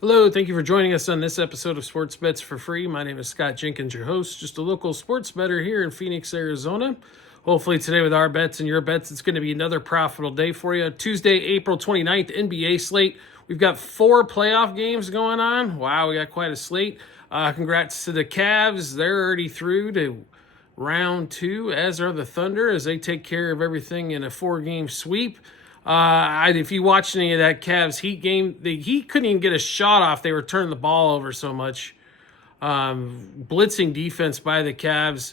Hello, thank you for joining us on this episode of Sports Bets for Free. My name is Scott Jenkins, your host, just a local sports bettor here in Phoenix, Arizona. Hopefully today with our bets and your bets, it's going to be another profitable day for you. Tuesday, April 29th, NBA slate. We've got 4 playoff games going on. Wow, we got quite a slate. Congrats to the Cavs. They're already through to round 2, as are the Thunder, as they take care of everything in a 4-game sweep. If you watched any of that Cavs Heat game, the Heat couldn't even get a shot off. They were turning the ball over so much. Blitzing defense by the Cavs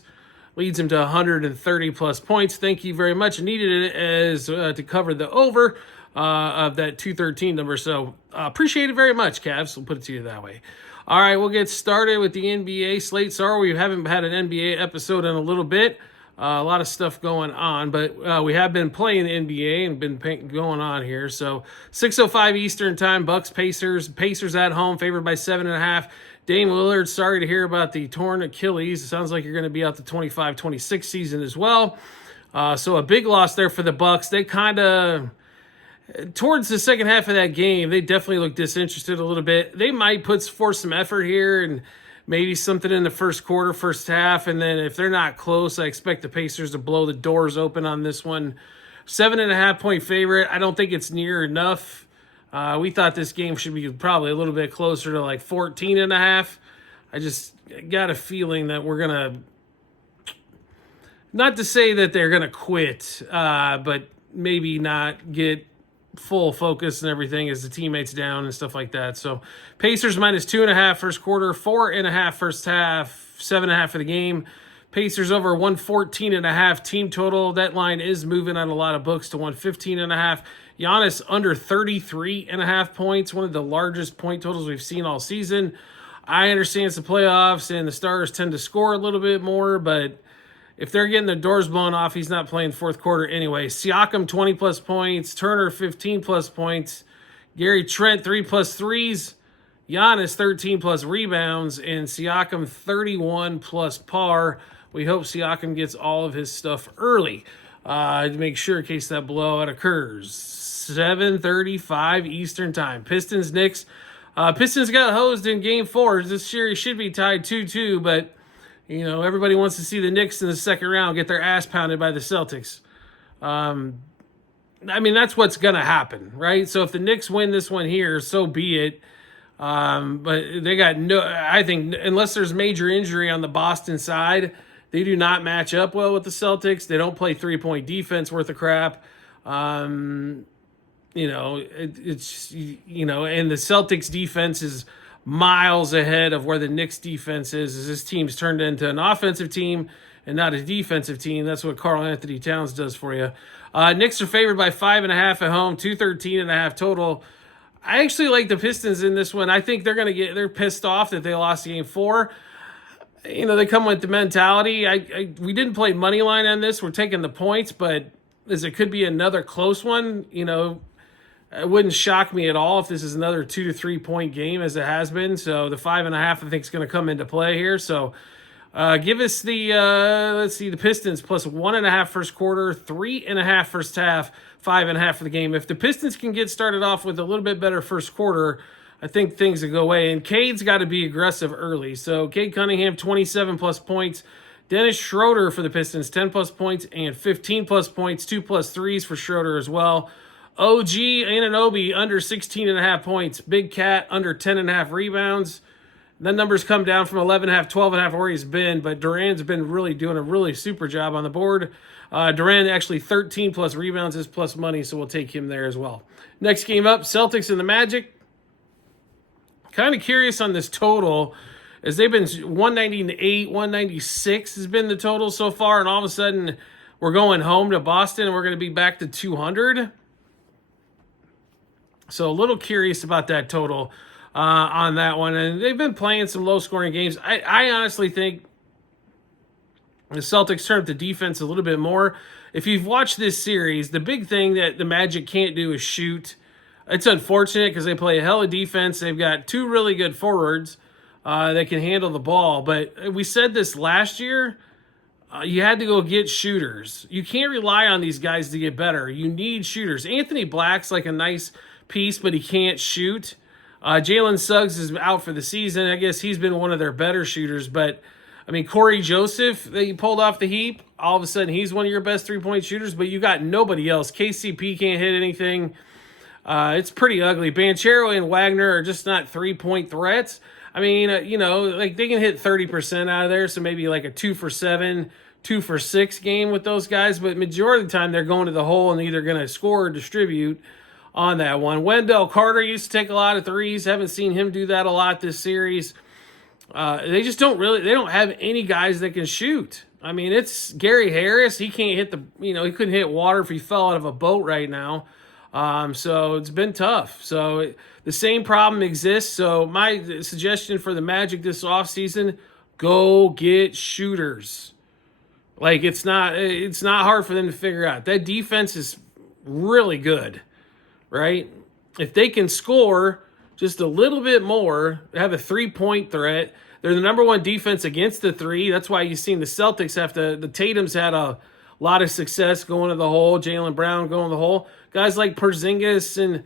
leads them to 130 plus points. Thank you very much. Needed it as to cover the over of that 213 number. So appreciate it very much, Cavs. We'll put it to you that way. All right, we'll get started with the NBA slate. Sorry, we haven't had an NBA episode in a little bit. A lot of stuff going on, but we have been playing the NBA and been going on here. So 6:05 Eastern time, Bucks Pacers. Pacers at home, favored by 7.5. Dame Lillard, sorry to hear about the torn Achilles. It sounds like you're going to be out the 25-26 season as well. So a big loss there for the Bucks. They kind of, towards the second half of that game, they definitely looked disinterested a little bit. They might forth some effort here and maybe something in the first quarter, first half, and then if they're not close, I expect the Pacers to blow the doors open on this one. 7.5 point favorite. I don't think it's near enough. We thought this game should be probably a little bit closer to like 14.5. I just got a feeling that we're going to, not to say that they're going to quit, but maybe not get full focus and everything as the teammates down and stuff like that. So Pacers minus 2.5 first quarter, 4.5 first half, 7.5 for the game. Pacers over 114.5 team total. That line is moving on a lot of books to 115.5. Giannis under 33.5 points, one of the largest point totals we've seen all season. I understand it's the playoffs and the Stars tend to score a little bit more, but if they're getting the doors blown off, he's not playing fourth quarter anyway. Siakam, 20-plus points. Turner, 15-plus points. Gary Trent, 3-plus threes. Giannis, 13-plus rebounds. And Siakam, 31-plus par. We hope Siakam gets all of his stuff early to make sure in case that blowout occurs. 7:35 Eastern time. Pistons, Knicks. Pistons got hosed in Game 4. This series should be tied 2-2, but you know, everybody wants to see the Knicks in the second round get their ass pounded by the Celtics. I mean, that's what's going to happen, right? So if the Knicks win this one here, so be it. But they got I think, unless there's major injury on the Boston side, they do not match up well with the Celtics. They don't play three-point defense worth of crap. And the Celtics defense is miles ahead of where the Knicks defense is, as this team's turned into an offensive team and not a defensive team. That's what Karl Anthony Towns does for you. Knicks are favored by 5.5 at home, 213.5 total. I actually like the Pistons in this one. I think they're pissed off that they lost Game 4. You know, they come with the mentality. We didn't play money line on this. We're taking the points, but as it could be another close one, you know, it wouldn't shock me at all if this is another 2 to 3 point game as it has been. So the 5.5 I think is going to come into play here. So give us the the Pistons plus 1.5 first quarter, 3.5 first half, 5.5 for the game. If the Pistons can get started off with a little bit better first quarter, I think things will go away. And Cade's got to be aggressive early. So Cade Cunningham, 27 plus points. Dennis Schroeder for the Pistons, 10 plus points and 15 plus points, 2+ threes for Schroeder as well. OG Anunoby under 16.5 points. Big Cat under 10.5 rebounds. That number's come down from 11.5, 12.5 where he's been, but Durant's been really doing a really super job on the board. Durant actually 13 plus rebounds is plus money, so we'll take him there as well. Next game up, Celtics and the Magic. Kind of curious on this total, as they've been 198, 196 has been the total so far, and all of a sudden we're going home to Boston and we're going to be back to 200. So a little curious about that total on that one. And they've been playing some low-scoring games. I honestly think the Celtics turn up the defense a little bit more. If you've watched this series, the big thing that the Magic can't do is shoot. It's unfortunate because they play a hell of defense. They've got 2 really good forwards that can handle the ball. But we said this last year. You had to go get shooters. You can't rely on these guys to get better. You need shooters. Anthony Black's like a nice piece, but he can't shoot. Jalen Suggs is out for the season. I guess he's been one of their better shooters, but I mean, Corey Joseph, that you pulled off the heap, all of a sudden he's one of your best three-point shooters, but you got nobody else. KCP can't hit anything. It's pretty ugly. Banchero and Wagner are just not three-point threats. I mean, like they can hit 30% out of there, so maybe like a 2 for 7, 2 for 6 game with those guys, but majority of the time they're going to the hole and either going to score or distribute on that one. Wendell Carter used to take a lot of threes. Haven't seen him do that a lot this series. They just don't have any guys that can shoot. I mean, it's Gary Harris. He can't hit he couldn't hit water if he fell out of a boat right now. So it's been tough. So the same problem exists. So my suggestion for the Magic this offseason, go get shooters. Like it's not hard for them to figure out. That defense is really good, right? If they can score just a little bit more, have a 3-point threat. They're the number one defense against the three. That's why you've seen the Celtics the Tatum's had a lot of success going to the hole. Jaylen Brown going to the hole. Guys like Porzingis and,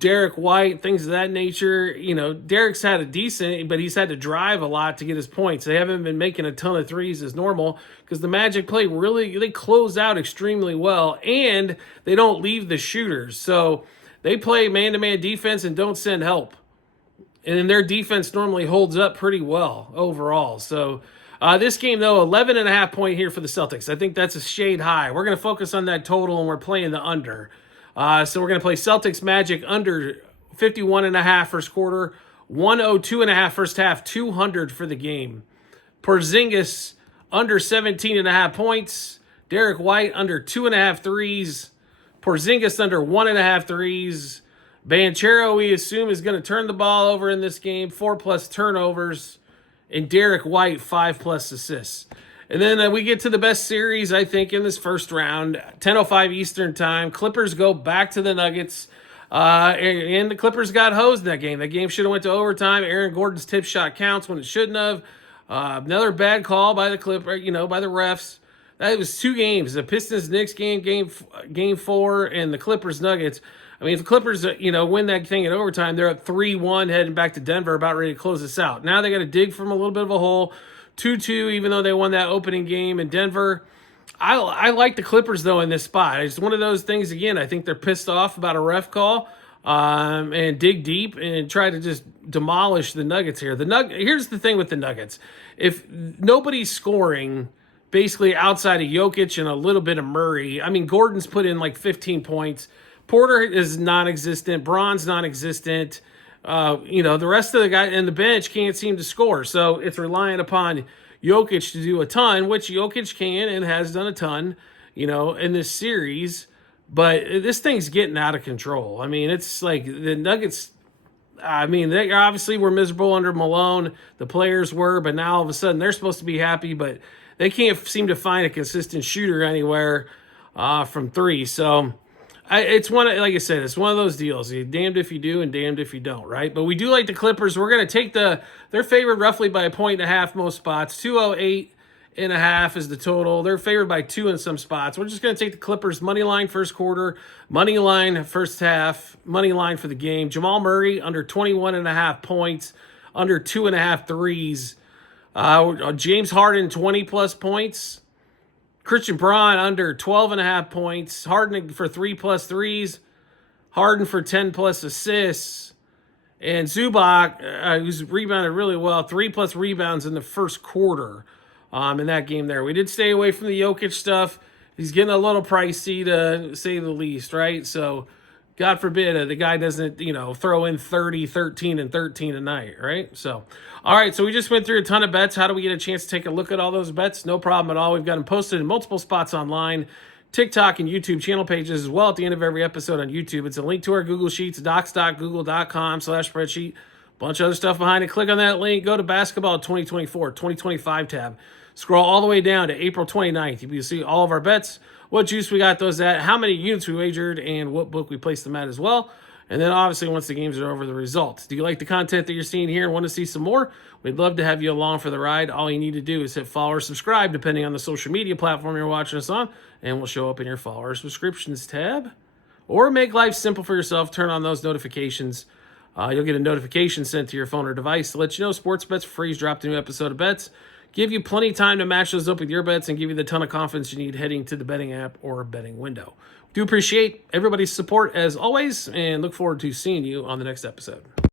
Derek White, things of that nature. Derek's had a decent, but he's had to drive a lot to get his points. They haven't been making a ton of threes as normal because the Magic they close out extremely well and they don't leave the shooters. So they play man-to-man defense and don't send help. And their defense normally holds up pretty well overall. So this game, though, 11.5 point here for the Celtics. I think that's a shade high. We're going to focus on that total, and we're playing the under. So we're going to play Celtics Magic under 51.5 first quarter, 102.5 first half, 200 for the game. Porzingis under 17.5 points. Derek White under 2.5 threes. Porzingis under 1.5 threes. Banchero, we assume, is going to turn the ball over in this game, 4+ turnovers, and Derek White, 5+ assists. And then we get to the best series, I think, in this first round, 10:05 Eastern time. Clippers go back to the Nuggets, and the Clippers got hosed in that game. That game should have went to overtime. Aaron Gordon's tip shot counts when it shouldn't have. Another bad call by the by the refs. That was 2 games: the Pistons-Knicks game 4, and the Clippers-Nuggets. I mean, if the Clippers, win that thing in overtime, they're up 3-1 heading back to Denver, about ready to close this out. Now they got to dig from a little bit of a hole, 2-2, even though they won that opening game in Denver. I like the Clippers, though, in this spot. It's one of those things, again, I think they're pissed off about a ref call and dig deep and try to just demolish the Nuggets here. Here's the thing with the Nuggets. If nobody's scoring basically outside of Jokic and a little bit of Murray, I mean, Gordon's put in like 15 points. Porter is non-existent. Braun's non-existent. The rest of the guys in the bench can't seem to score. So it's relying upon Jokic to do a ton, which Jokic can and has done a ton, in this series. But this thing's getting out of control. I mean, it's like the Nuggets, they obviously were miserable under Malone. The players were, but now all of a sudden they're supposed to be happy, but they can't seem to find a consistent shooter anywhere from 3. So it's like I said, it's one of those deals. You're damned if you do and damned if you don't, right? But we do like the Clippers. We're going to take they're favored roughly by 1.5 most spots. 208.5 is the total. They're favored by 2 in some spots. We're just going to take the Clippers money line first quarter, money line first half, money line for the game. Jamal Murray under 21.5 points, under 2.5 threes. James Harden 20+ points. Christian Braun under 12.5 points. Harden for 3+ threes. Harden for 10+ assists. And Zubac, who's rebounded really well, 3+ rebounds in the first quarter in that game there. We did stay away from the Jokic stuff. He's getting a little pricey, to say the least, right? So, God forbid the guy doesn't, throw in 30, 13, and 13 a night, right? So, all right, so we just went through a ton of bets. How do we get a chance to take a look at all those bets? No problem at all. We've got them posted in multiple spots online, TikTok and YouTube channel pages as well at the end of every episode on YouTube. It's a link to our Google Sheets, docs.google.com/spreadsheet. Bunch of other stuff behind it. Click on that link. Go to Basketball 2024, 2025 tab. Scroll all the way down to April 29th. You can see all of our bets, what juice we got those at, how many units we wagered, and what book we placed them at as well. And then obviously once the games are over, the results. Do you like the content that you're seeing here and want to see some more? We'd love to have you along for the ride. All you need to do is hit follow or subscribe depending on the social media platform you're watching us on, and we'll show up in your follow or subscriptions tab. Or make life simple for yourself. Turn on those notifications You'll get a notification sent to your phone or device to let you know Sports Bets for Free's dropped a new episode of bets. Give you plenty of time to match those up with your bets and give you the ton of confidence you need heading to the betting app or betting window. Do appreciate everybody's support as always and look forward to seeing you on the next episode.